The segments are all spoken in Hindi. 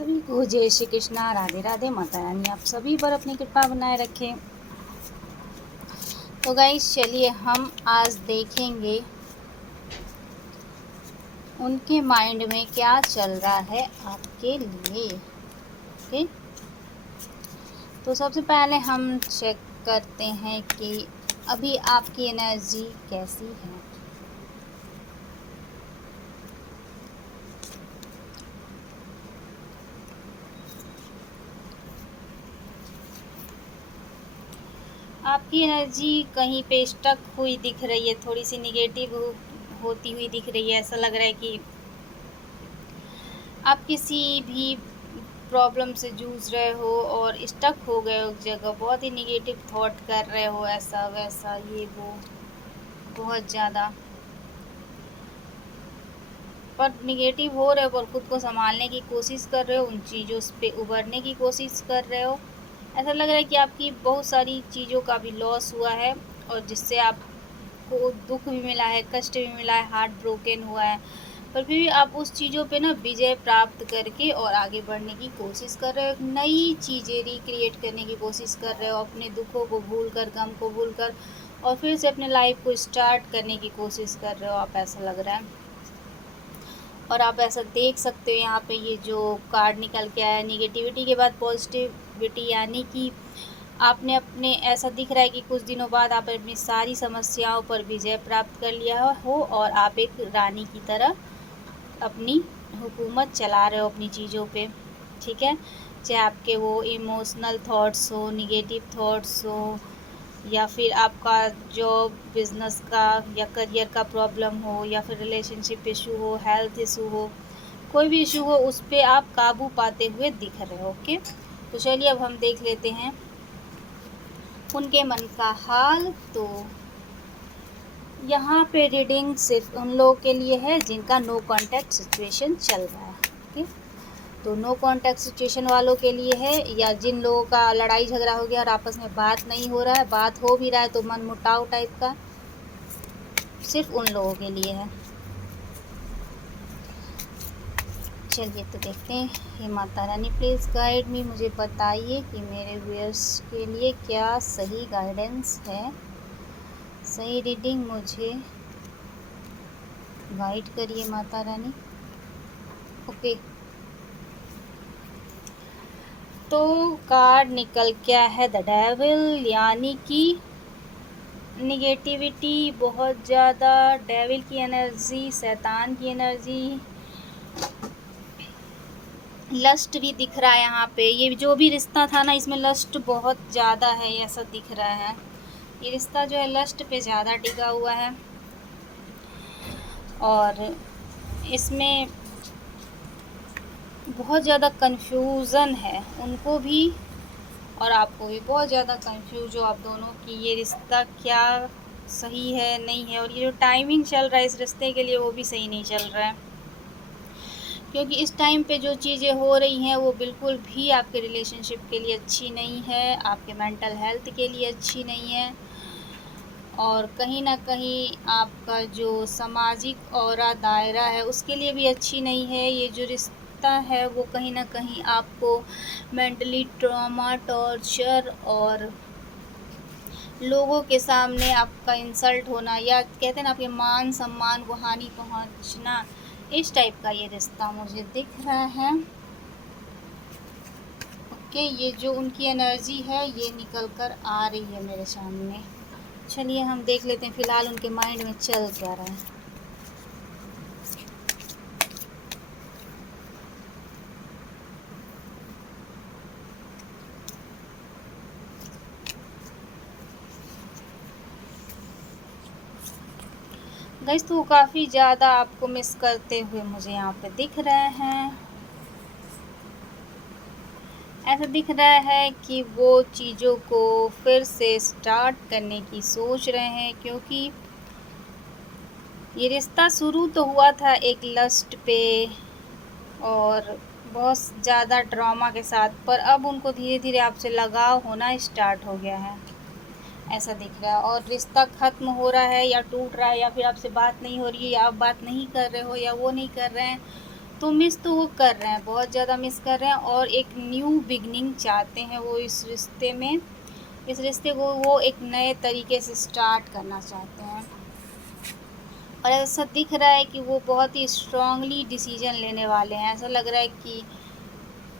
सभी को जय श्री कृष्णा, राधे राधे। माता रानी आप सभी पर अपनी कृपा बनाए रखें। तो गाइस चलिए हम आज देखेंगे उनके माइंड में क्या चल रहा है आपके लिए। ओके, तो सबसे पहले हम चेक करते हैं कि अभी आपकी एनर्जी कैसी है। आपकी एनर्जी कहीं पे स्टक हुई दिख रही है, थोड़ी सी निगेटिव होती हुई दिख रही है। ऐसा लग रहा है कि आप किसी भी प्रॉब्लम से जूझ रहे हो और स्टक हो गए हो उस जगह, बहुत ही निगेटिव थॉट कर रहे हो, ऐसा वैसा ये वो बहुत ज़्यादा। पर निगेटिव हो रहे हो पर खुद को संभालने की कोशिश कर रहे हो, उन चीज़ों पे उभरने की कोशिश कर रहे हो। ऐसा लग रहा है कि आपकी बहुत सारी चीज़ों का भी लॉस हुआ है और जिससे आपको दुख भी मिला है, कष्ट भी मिला है, हार्ट ब्रोकन हुआ है। पर फिर भी आप उस चीज़ों पे ना विजय प्राप्त करके और आगे बढ़ने की कोशिश कर रहे हो, नई चीज़ें रिक्रिएट करने की कोशिश कर रहे हो, अपने दुखों को भूल कर, गम को भूल कर और फिर से अपने लाइफ को स्टार्ट करने की कोशिश कर रहे हो आप, ऐसा लग रहा है। और आप ऐसा देख सकते हो यहाँ पे ये जो कार्ड निकल के आया, निगेटिविटी के बाद पॉजिटिविटी, यानी कि आपने अपने, ऐसा दिख रहा है कि कुछ दिनों बाद आप अपनी सारी समस्याओं पर विजय प्राप्त कर लिया हो और आप एक रानी की तरह अपनी हुकूमत चला रहे हो अपनी चीज़ों पे। ठीक है, चाहे आपके वो इमोशनल थॉट्स हो, निगेटिव थॉट्स हो, या फिर आपका जॉब बिजनेस का या करियर का प्रॉब्लम हो, या फिर रिलेशनशिप इशू हो, हेल्थ इशू हो, कोई भी इशू हो, उस पर आप काबू पाते हुए दिख रहे हो। ओके, तो चलिए अब हम देख लेते हैं उनके मन का हाल। तो यहाँ पे रीडिंग सिर्फ उन लोगों के लिए है जिनका नो कांटेक्ट सिचुएशन चल रहा है। ठीक, तो नो कांटेक्ट सिचुएशन वालों के लिए है, या जिन लोगों का लड़ाई झगड़ा हो गया और आपस में बात नहीं हो रहा है, बात हो भी रहा है तो मन मुटाव टाइप का, सिर्फ उन लोगों के लिए है। चलिए तो देखते हैं। हे Mata Rani please guide me, मुझे बताइए कि मेरे व्यूअर्स के लिए क्या सही गाइडेंस है, सही रीडिंग मुझे गाइड करिए माता रानी। ओके, तो कार्ड निकल क्या है, द डेविल, यानी कि निगेटिविटी बहुत ज़्यादा, डेविल की एनर्जी, शैतान की एनर्जी, लस्ट भी दिख रहा है यहाँ पे। ये जो भी रिश्ता था ना, इसमें लस्ट बहुत ज़्यादा है, ऐसा दिख रहा है। ये रिश्ता जो है लस्ट पे ज़्यादा टिका हुआ है और इसमें बहुत ज़्यादा कंफ्यूजन है, उनको भी और आपको भी बहुत ज़्यादा कंफ्यूज हो आप दोनों कि ये रिश्ता क्या सही है नहीं है। और ये जो टाइमिंग चल रहा है इस रिश्ते के लिए वो भी सही नहीं चल रहा है, क्योंकि इस टाइम पे जो चीज़ें हो रही हैं वो बिल्कुल भी आपके रिलेशनशिप के लिए अच्छी नहीं है, आपके मेंटल हेल्थ के लिए अच्छी नहीं है, और कहीं ना कहीं आपका जो सामाजिक औरा दायरा है उसके लिए भी अच्छी नहीं है। ये जो रिश्ता है वो कहीं ना कहीं आपको मेंटली ट्रॉमा, टॉर्चर और लोगों के सामने आपका इंसल्ट होना, या कहते हैं ना आपके मान सम्मान को हानि पहुंचना, इस टाइप का ये रिश्ता मुझे दिख रहा है। ओके, ये जो उनकी एनर्जी है ये निकल कर आ रही है मेरे सामने। चलिए हम देख लेते हैं फिलहाल उनके माइंड में चल क्या रहा है। गाइस, तो काफ़ी ज़्यादा आपको मिस करते हुए मुझे यहाँ पे दिख रहे हैं। ऐसा दिख रहा है कि वो चीज़ों को फिर से स्टार्ट करने की सोच रहे हैं, क्योंकि ये रिश्ता शुरू तो हुआ था एक लस्ट पे और बहुत ज़्यादा ड्रामा के साथ, पर अब उनको धीरे धीरे आपसे लगाव होना स्टार्ट हो गया है, ऐसा दिख रहा है। और रिश्ता ख़त्म हो रहा है या टूट रहा है, या फिर आपसे बात नहीं हो रही है, या आप बात नहीं कर रहे हो, या वो नहीं कर रहे हैं, तो मिस तो वो कर रहे हैं, बहुत ज़्यादा मिस कर रहे हैं और एक न्यू बिगनिंग चाहते हैं वो इस रिश्ते में। इस रिश्ते को वो एक नए तरीके से स्टार्ट करना चाहते हैं और ऐसा दिख रहा है कि वो बहुत ही स्ट्रांगली डिसीजन लेने वाले हैं। ऐसा लग रहा है कि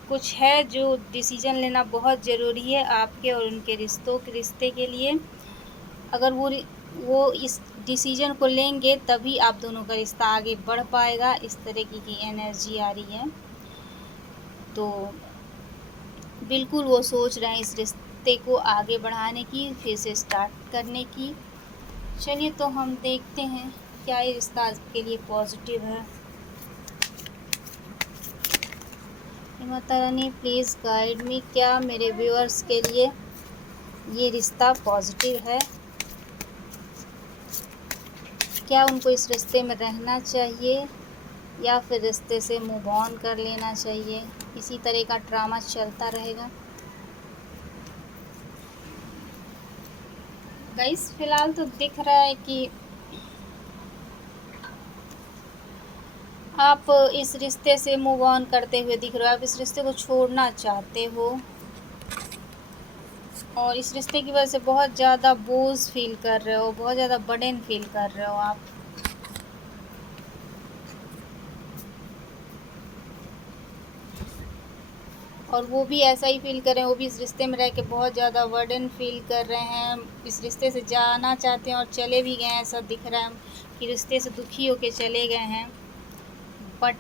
कुछ है जो डिसीजन लेना बहुत ज़रूरी है आपके और उनके रिश्ते के लिए। अगर वो इस डिसीजन को लेंगे तभी आप दोनों का रिश्ता आगे बढ़ पाएगा। इस तरह की एनर्जी आ रही है। तो बिल्कुल वो सोच रहे हैं इस रिश्ते को आगे बढ़ाने की, फिर से स्टार्ट करने की। चलिए तो हम देखते हैं क्या ये रिश्ता आपके लिए पॉजिटिव है। Mata Rani please guide me, क्या मेरे व्यूअर्स के लिए ये रिश्ता पॉजिटिव है? क्या उनको इस रिश्ते में रहना चाहिए या फिर रिश्ते से मूव ऑन कर लेना चाहिए? इसी तरह का ड्रामा चलता रहेगा। गाइस फिलहाल तो दिख रहा है कि आप इस रिश्ते से मूव ऑन करते हुए दिख रहे हो। आप इस रिश्ते को छोड़ना चाहते हो और इस रिश्ते की वजह से बहुत ज़्यादा बोझ फील कर रहे हो, बहुत ज़्यादा बर्डन फील कर रहे हो आप। और वो भी ऐसा ही फील कर रहे हैं, वो भी इस रिश्ते में रह के बहुत ज़्यादा बर्डन फील कर रहे हैं। इस रिश्ते से जाना चाहते हैं और चले भी गए हैं। ऐसा दिख रहा है कि रिश्ते से दुखी होके चले गए हैं। बट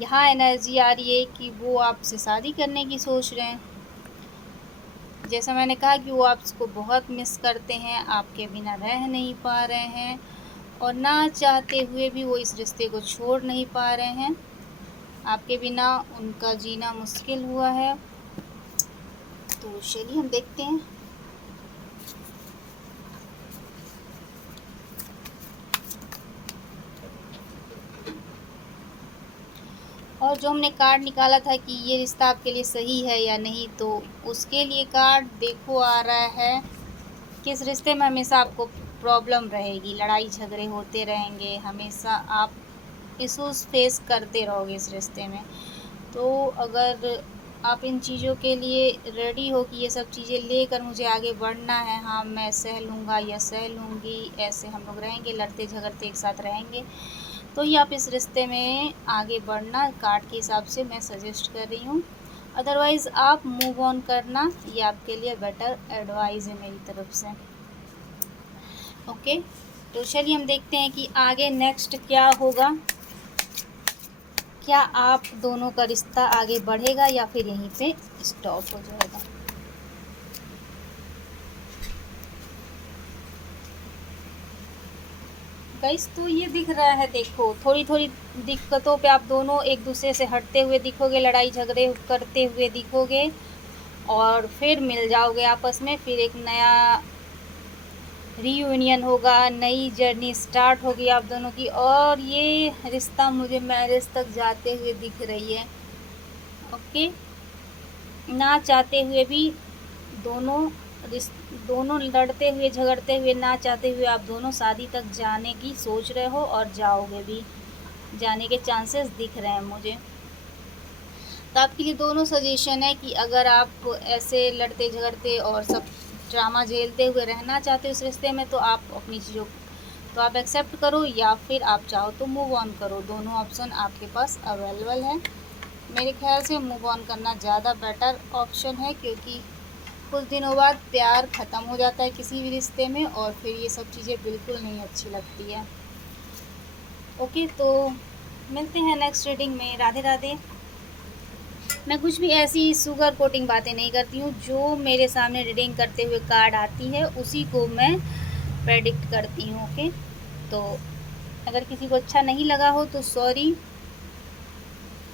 यहाँ एनर्जी आ रही है कि वो आपसे शादी करने की सोच रहे हैं। जैसा मैंने कहा कि वो आपको बहुत मिस करते हैं, आपके बिना रह नहीं पा रहे हैं और ना चाहते हुए भी वो इस रिश्ते को छोड़ नहीं पा रहे हैं। आपके बिना उनका जीना मुश्किल हुआ है। तो चलिए हम देखते हैं। और जो हमने कार्ड निकाला था कि ये रिश्ता आपके लिए सही है या नहीं, तो उसके लिए कार्ड देखो आ रहा है कि इस रिश्ते में हमेशा आपको प्रॉब्लम रहेगी, लड़ाई झगड़े होते रहेंगे, हमेशा आप इश्यूज़ फेस करते रहोगे इस रिश्ते में। तो अगर आप इन चीज़ों के लिए रेडी हो कि ये सब चीज़ें लेकर मुझे आगे बढ़ना है, हाँ मैं सह लूँगा या सह लूँगी, ऐसे हम लोग रहेंगे, लड़ते झगड़ते एक साथ रहेंगे, तो ही आप इस रिश्ते में आगे बढ़ना कार्ड के हिसाब से मैं सजेस्ट कर रही हूँ। अदरवाइज़ आप मूव ऑन करना, ये आपके लिए बेटर एडवाइस है मेरी तरफ से। ओके, तो चलिए हम देखते हैं कि आगे नेक्स्ट क्या होगा। क्या आप दोनों का रिश्ता आगे बढ़ेगा या फिर यहीं पे स्टॉप हो जाएगा? गाइस तो ये दिख रहा है, देखो थोड़ी थोड़ी दिक्कतों पे आप दोनों एक दूसरे से हटते हुए दिखोगे, लड़ाई झगड़े करते हुए दिखोगे और फिर मिल जाओगे आपस में, फिर एक नया रीयूनियन होगा, नई जर्नी स्टार्ट होगी आप दोनों की और ये रिश्ता मुझे मैरिज तक जाते हुए दिख रही है। ओके, ना चाहते हुए भी दोनों दोनों लड़ते हुए झगड़ते हुए, ना चाहते हुए आप दोनों शादी तक जाने की सोच रहे हो और जाओगे भी, जाने के चांसेस दिख रहे हैं मुझे। तो आपके लिए दोनों सजेशन है कि अगर आप ऐसे लड़ते झगड़ते और सब ड्रामा झेलते हुए रहना चाहते हो इस रिश्ते में, तो आप अपनी चीज़ों तो आप एक्सेप्ट करो या फिर आप चाहो तो मूव ऑन करो। दोनों ऑप्शन आपके पास अवेलेबल है। मेरे ख्याल से मूव ऑन करना ज़्यादा बेटर ऑप्शन है, क्योंकि कुछ दिनों बाद प्यार ख़त्म हो जाता है किसी भी रिश्ते में और फिर ये सब चीज़ें बिल्कुल नहीं अच्छी लगती है। ओके, तो मिलते हैं नेक्स्ट रीडिंग में। राधे राधे। मैं कुछ भी ऐसी शुगर कोटिंग बातें नहीं करती हूँ, जो मेरे सामने रीडिंग करते हुए कार्ड आती है उसी को मैं प्रेडिक्ट करती हूँ। ओके, तो अगर किसी को अच्छा नहीं लगा हो तो सॉरी,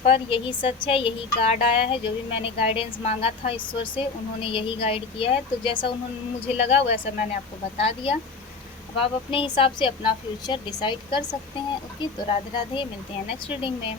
पर यही सच है, यही कार्ड आया है। जो भी मैंने गाइडेंस मांगा था ईश्वर से, उन्होंने यही गाइड किया है। तो जैसा उन्होंने मुझे लगा वैसा मैंने आपको बता दिया। अब आप अपने हिसाब से अपना फ्यूचर डिसाइड कर सकते हैं। ओके, तो राधे राधे, मिलते हैं नेक्स्ट रीडिंग में।